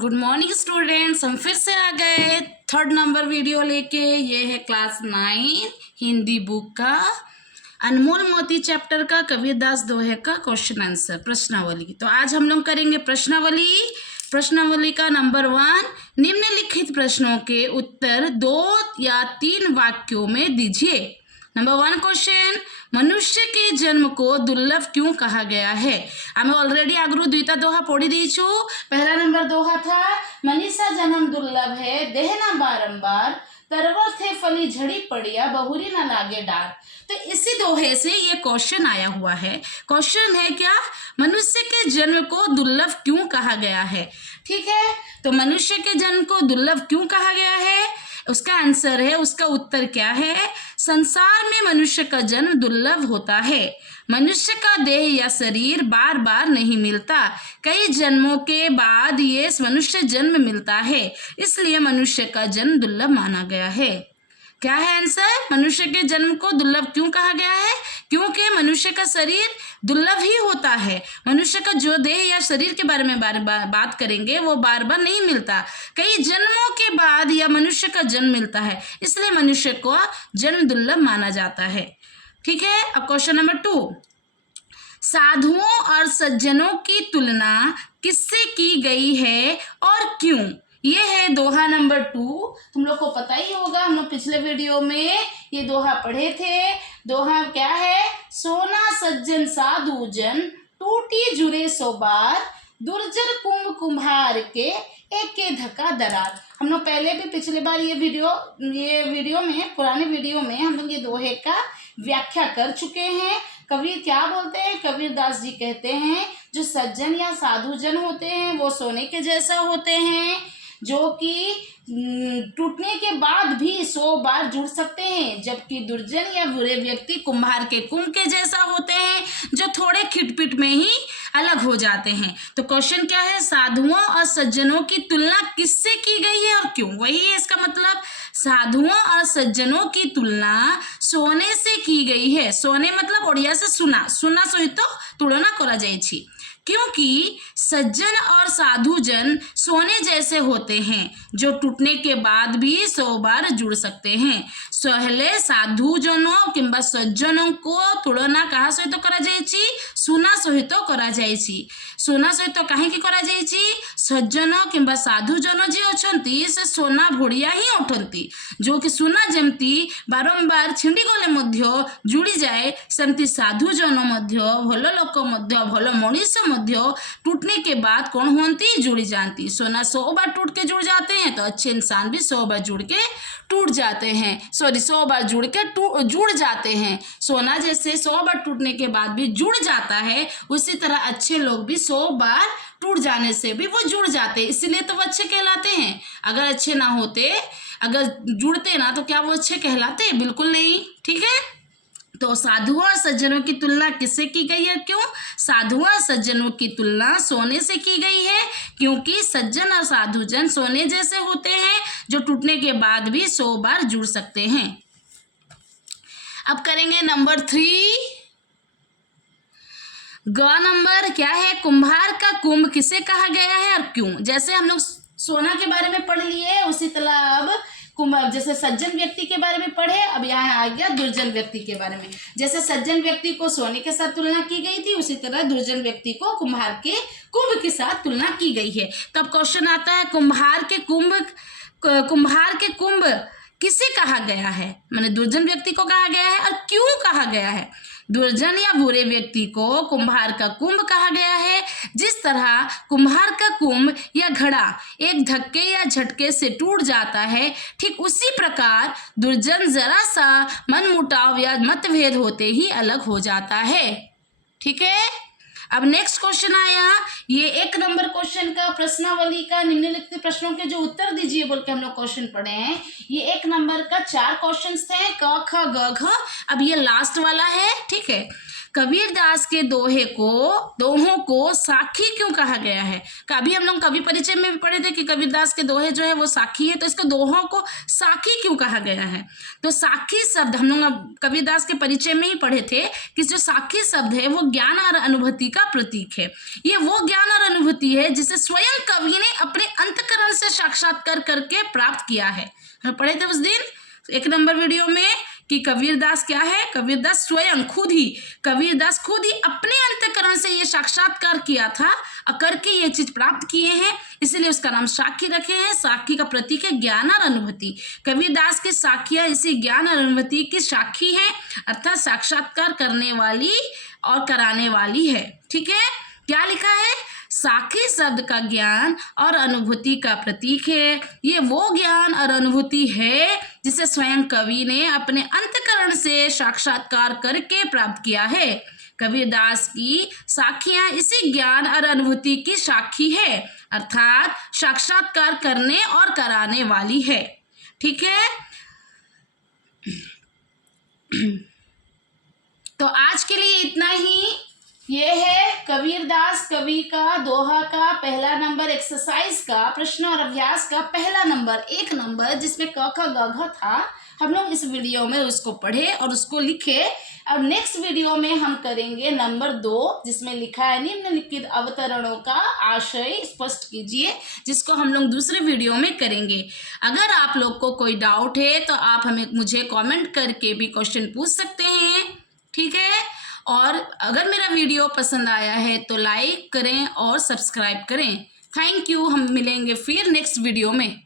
Good morning students, हम फिर से आ गए थर्ड नंबर वीडियो लेके। ये है क्लास 9 हिंदी बुक का अनमोल मोती चैप्टर का कबीरदास दोहे का क्वेश्चन आंसर प्रश्नावली। तो आज हम लोग करेंगे प्रश्नावली का नंबर 1। निम्नलिखित प्रश्नों के उत्तर 2 या 3 वाक्यों में दीजिए। नंबर 1 क्वेश्चन, मनुष्य के जन्म को दुर्लभ क्यों कहा गया है? आम ऑलरेडी आगरू दुईटा दोहा पढ़ी दीचु। पहला नंबर दोहा था मनीषा जन्म दुर्लभ है, देहना बारंबार, तरवर थे फली झड़ी पड़िया, बहुरी न लागे डार। तो इसी दोहे से ये क्वेश्चन आया हुआ है। क्वेश्चन है क्या? मनुष्य के जन्म को दुर्लभ क्यों कहा गया है? ठीक है, तो मनुष्य के जन्म को दुर्लभ क्यों कहा गया है, उसका आंसर है, उसका उत्तर क्या है? संसार में मनुष्य का जन्म दुर्लभ होता है। मनुष्य का देह या शरीर बार बार नहीं मिलता, कई जन्मों के बाद ये मनुष्य जन्म मिलता है, इसलिए मनुष्य का जन्म दुर्लभ माना गया है। क्या है आंसर? मनुष्य के जन्म को दुर्लभ क्यों कहा गया है? क्योंकि मनुष्य का शरीर दुर्लभ ही होता है। मनुष्य का जो देह या शरीर के बारे में बात करेंगे वो बार बार नहीं मिलता, कई जन्मों के बाद या मनुष्य का जन्म मिलता है, इसलिए मनुष्य को जन्म दुर्लभ माना जाता है। ठीक है, अब क्वेश्चन नंबर 2, साधुओं और सज्जनों की तुलना किससे की गई है और क्यों? ये है दोहा नंबर 2। तुम लोग को पता ही होगा, हम लोग पिछले वीडियो में ये दोहा पढ़े थे। दोहा क्या है? सोना सज्जन साधु जन, टूटी जुरे सो बार, दुर्जर कुंभ कुम्हार के, एक धक्का दरार। हम लोग पहले भी पिछले बार ये वीडियो में पुराने वीडियो में हम लोग ये दोहे का व्याख्या कर चुके हैं। कबीर क्या बोलते हैं? कबीरदास जी कहते हैं जो सज्जन या साधु जन होते हैं वो सोने के जैसा होते हैं, जो कि टूटने के बाद भी 100 बार जुड़ सकते हैं, जबकि दुर्जन या बुरे व्यक्ति कुम्हार के कुंभ के जैसा होते हैं, जो थोड़े खिटपिट में ही अलग हो जाते हैं। तो क्वेश्चन क्या है? साधुओं और सज्जनों की तुलना किससे की गई है और क्यों? वही है इसका मतलब, साधुओं और सज्जनों की तुलना सोने से की गई है। सोने मतलब ओडिया से सुना सहित तुलना करा जायछि, क्योंकि सज्जन और साधु जन सोने जैसे होते हैं, जो टूटने के बाद भी 100 बार जुड़ सकते हैं। सहले साधु जनों किंबा सज्जनों को तुलना कहा सहित करा जायछि? सुना सहित करा जायछि। सुना सहित काहेकि करा जायछि? सज्जन किंबा साधु जन जी अछंती से सोना भोड़िया ही उठंती, जो कि सुना जेमती बारंबार छिंडी गले मध्य जुड़ी जाए, सेमती साधु जन मध्य, भल लोक मध्य, भल मनीष मध्य टूटने के बाद कौन होती? जुड़ी जाती। सोना 100 बार टूट के जुड़ जाते हैं, तो अच्छे इंसान भी 100 बार जुड़ के टूट जाते हैं, 100 बार जुड़ के जुड़ जाते हैं। सोना जैसे 100 बार टूटने के बाद भी जुड़ जाता है, उसी तरह अच्छे लोग भी 100 बार टूट जाने से भी वो जुड़ जाते हैं, इसलिए तो वो अच्छे कहलाते हैं। अगर अच्छे ना होते, अगर जुड़ते ना, तो क्या वो अच्छे कहलाते? बिल्कुल नहीं। ठीक है, तो साधुओं और सज्जनों की तुलना किससे की गई है? क्यों? साधुओं और सज्जनों की तुलना सोने से की गई है, क्योंकि सज्जन और साधुजन सोने जैसे होते हैं, जो टूटने के बाद भी 100 बार जुड़ सकते हैं। अब करेंगे नंबर 3। ग नंबर क्या है? कुम्हार का कुंभ किसे कहा गया है और क्यों? जैसे हम लोग सोना के बारे में पढ़ लिए, उसी तरह अब जैसे सज्जन व्यक्ति के बारे में पढ़े, अब यहाँ आ गया दुर्जन व्यक्ति के बारे में। जैसे सज्जन व्यक्ति को सोने के साथ तुलना की गई थी, उसी तरह दुर्जन व्यक्ति को कुम्हार के कुंभ के साथ तुलना की गई है। तब क्वेश्चन आता है, कुम्हार के कुंभ किसे कहा गया है? माने दुर्जन व्यक्ति को कहा गया है और क्यों कहा गया है? दुर्जन या बुरे व्यक्ति को कुम्हार का कुंभ कहा गया है। जिस तरह कुम्हार का कुंभ या घड़ा एक धक्के या झटके से टूट जाता है, ठीक उसी प्रकार दुर्जन जरा सा मनमुटाव या मतभेद होते ही अलग हो जाता है। ठीक है, अब नेक्स्ट क्वेश्चन आया, ये 1 नंबर क्वेश्चन का प्रश्नावली का निम्नलिखित प्रश्नों के जो उत्तर दीजिए बोल के हम लोग क्वेश्चन पढ़े हैं। ये 1 नंबर का 4 क्वेश्चन थे, क ख ग घ। अब ये लास्ट वाला है। ठीक है, कबीरदास के दोहों को साखी क्यों कहा गया है? कभी हम लोग कवि परिचय में भी पढ़े थे कि कबीरदास के दोहे जो है वो साखी है, तो इसको दोहों को साखी क्यों कहा गया है? तो साखी शब्द हम लोग कबीरदास के परिचय में ही पढ़े थे कि जो साखी शब्द है वो ज्ञान और अनुभूति का प्रतीक है। ये वो ज्ञान और अनुभूति है जिसे स्वयं कवि ने अपने अंतःकरण से साक्षात्कार करके प्राप्त किया है। हम पढ़े थे उस दिन 1 नंबर वीडियो में कि कबीरदास क्या है? कबीरदास स्वयं खुद ही अपने अंतःकरण से ये साक्षात्कार किया था और करके ये चीज प्राप्त किए हैं, इसलिए उसका नाम साखी रखे हैं। साखी का प्रतीक है ज्ञान और अनुभूति। कबीरदास की साखियां इसी ज्ञान और अनुभूति की साखी है, अर्थात साक्षात्कार करने वाली और कराने वाली है। ठीक है, क्या लिखा है? साखी शब्द का ज्ञान और अनुभूति का प्रतीक है। ये वो ज्ञान और अनुभूति है जिसे स्वयं कवि ने अपने अंतःकरण से साक्षात्कार करके प्राप्त किया है। कबीरदास की साखियां इसी ज्ञान और अनुभूति की साखी है, अर्थात साक्षात्कार करने और कराने वाली है। ठीक है, तो आज के लिए इतना ही। ये है कबीरदास कवि का दोहा का पहला नंबर एक्सरसाइज का प्रश्न और अभ्यास का पहला नंबर 1 नंबर, जिसमें क ख ग घ था। हम लोग इस वीडियो में उसको पढ़े और उसको लिखे। अब नेक्स्ट वीडियो में हम करेंगे नंबर 2, जिसमें लिखा है निम्नलिखित अवतरणों का आशय स्पष्ट कीजिए, जिसको हम लोग दूसरे वीडियो में करेंगे। अगर आप लोग को कोई डाउट है तो आप मुझे कमेंट करके भी क्वेश्चन पूछ सकते हैं। ठीक है, और अगर मेरा वीडियो पसंद आया है तो लाइक करें और सब्सक्राइब करें। Thank you. हम मिलेंगे फिर नेक्स्ट वीडियो में।